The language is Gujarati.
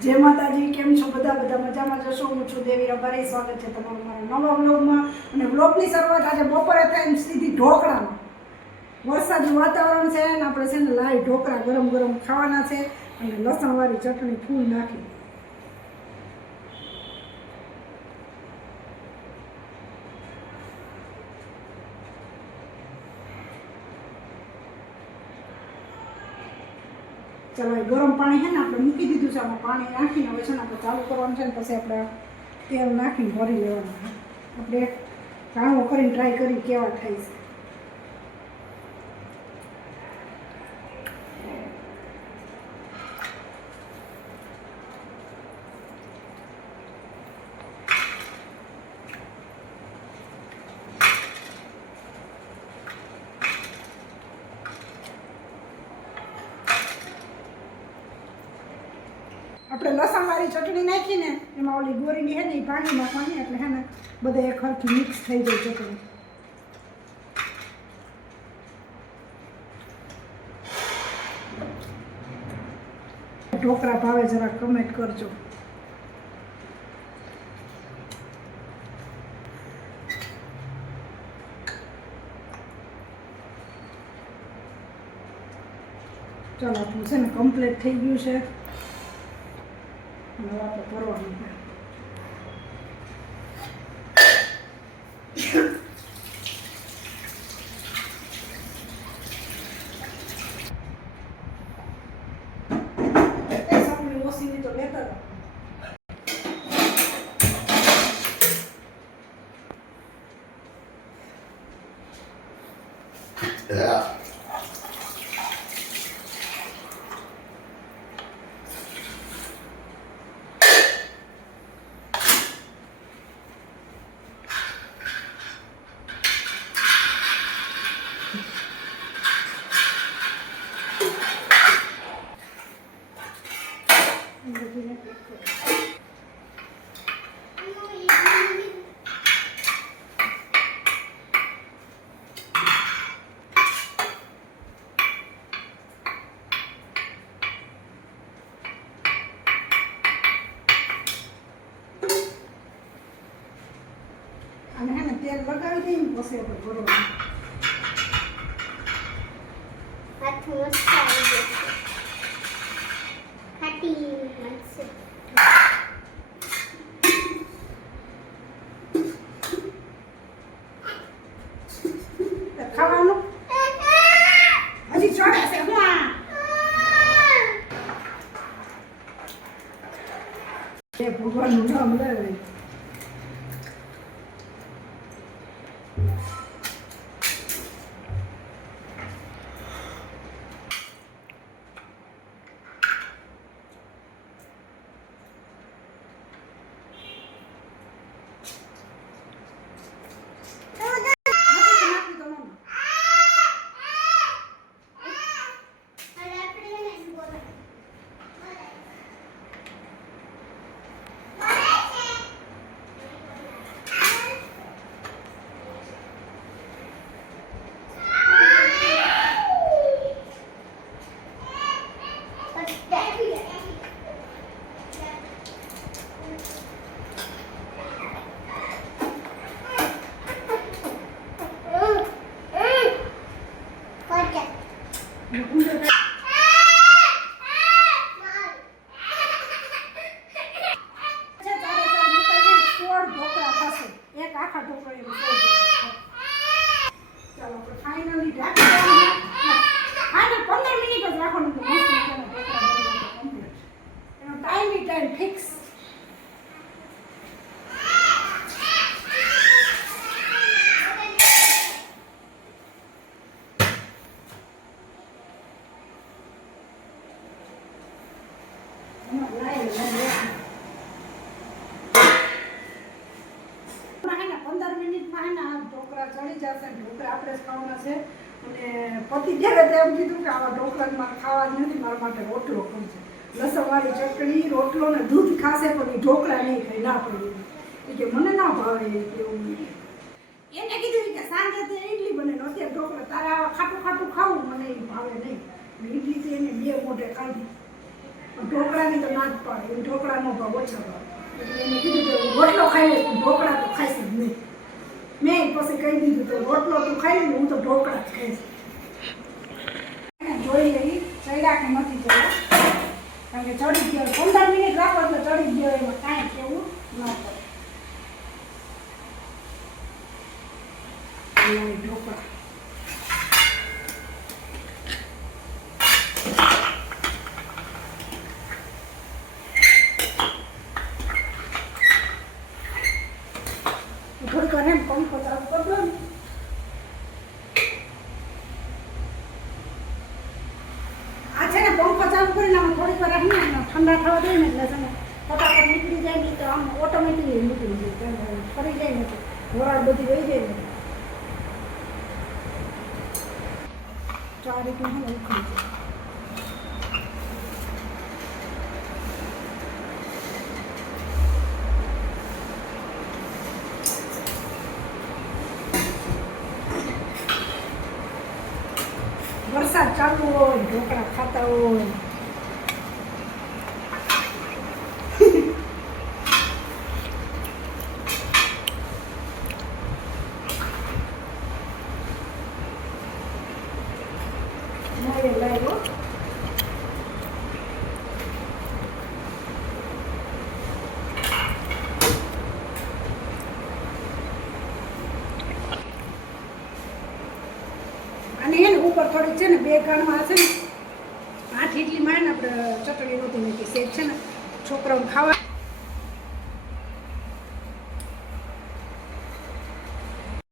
જય માતાજી, કેમ છો બધા મજામાં જશો? હું છું દેવી રબારી. સ્વાગત છે તમારું મારા નવા વ્લોગમાં. અને વ્લોગની શરૂઆત આજે બપોરે થાય સીધી ઢોકળામાં. વરસાદનું વાતાવરણ છે અને આપણે છે ને લાઈવ ઢોકળા ગરમ ગરમ ખાવાના છે અને લસણવાળી ચટણી ફૂલ નાખી. ચાલો ગરમ પાણી છે ને આપણે મૂકી દીધું છે. આમાં પાણી નાખીને હવે છે ને આપણે ચાલુ કરવાનું છે ને પછી આપણે તેલ નાખીને ભરી લેવાનું. આપણે કાણો કરીને ટ્રાય કરી કેવા થાય છે. આપણે લસણવાળી ચટણી નાખીને એમાં ઓલી ગોરીની હે ને એ પાણી નાખવાની એટલે હે ને બધે એક હરખી મિક્સ થઈ જાય ચટણી. ઢોકળા ભાવે જરા કમેન્ટ કરજો. ચાલો આપણું છે ને કમ્પ્લીટ થઈ ગયું છે. હવે આપણે ભરવાનું છે. સાપણી ઓસીની તો લેતા હતા. અને હે ને તેલ લગાવી દઈને પછી આપણે ભરવાનું. હાથ મસ્ત આવી ગયો છે. ખાટી મસ્ત. ખાવાનું હજી ચડે છે. હું એ ભગવાનનું નામ લે. ફિક્સ. ઢોકળા ચડી જશે. ઢોકળા આપણે જ ખાવાના છે. અને પતિ ત્યારે એમ કીધું કે આવા ઢોકળા ખાવા જ નથી, મારા માટે રોટલો કરશે. લસણવાળી ચટણી રોટલો ને દૂધ ખાશે પણ એ ઢોકળા નહીં ખાઈ ના પડી. કે મને ના ભાવે એવું. એને કીધું કે સાંજે તે ઈડલી બને અત્યારે ઢોકળા તારે આવા ખાટું ખાટું ખાવું મને એ ભાવે નહીં. ઈડલી તો એને બે મોઢે ખાધી પણ ઢોકળાની તો ના જ પાડે. એને ઢોકળાનો ભાવ ઓછો ભાવ એટલે એને કીધું કે હું રોટલો ખાઈ લઈશ પણ ઢોકળા તો ખાઈશ જ નહીં. મેં પછી કહી દીધું તો રોટલો તું ખાઈ લે હું તો ઢોકળા જ ખાઈશ. જોઈ લઈ ચડ્યા કે નથી ચડ્યા કારણ કે ચડી ગયો 15 મિનિટ રાખો એટલે ચડી ગયો એમાં કાંઈ કેવું ન પડે. ઢોકળા થોડીક વાર એમ પંખો ચાલુ કરી દો ને. આ છે ને પંખો ચાલુ કરીને આમાં થોડીક વાર રાખીને ઠંડા થવા દઈએ ને એટલે છે ને ફટાફટ નીકળી જાય ને તો આમ ઓટોમેટિકલી નીકળી જાય ફરી જાય ને તો વરાળ બધી વહી જાય ને તો આ રીતનું છે ને ઉખડી જાય. વરસાદ ચાલુ હોય ઢોકળા ખાતા હોય લાવ્યો અને એને ઉપર થોડીક છે ને બે ગાણમાં હશે ને 8 ઇડલી માં ને આપણે ચટણી નહોતી મૂકી શેક છે ને છોકરાઓને ખાવા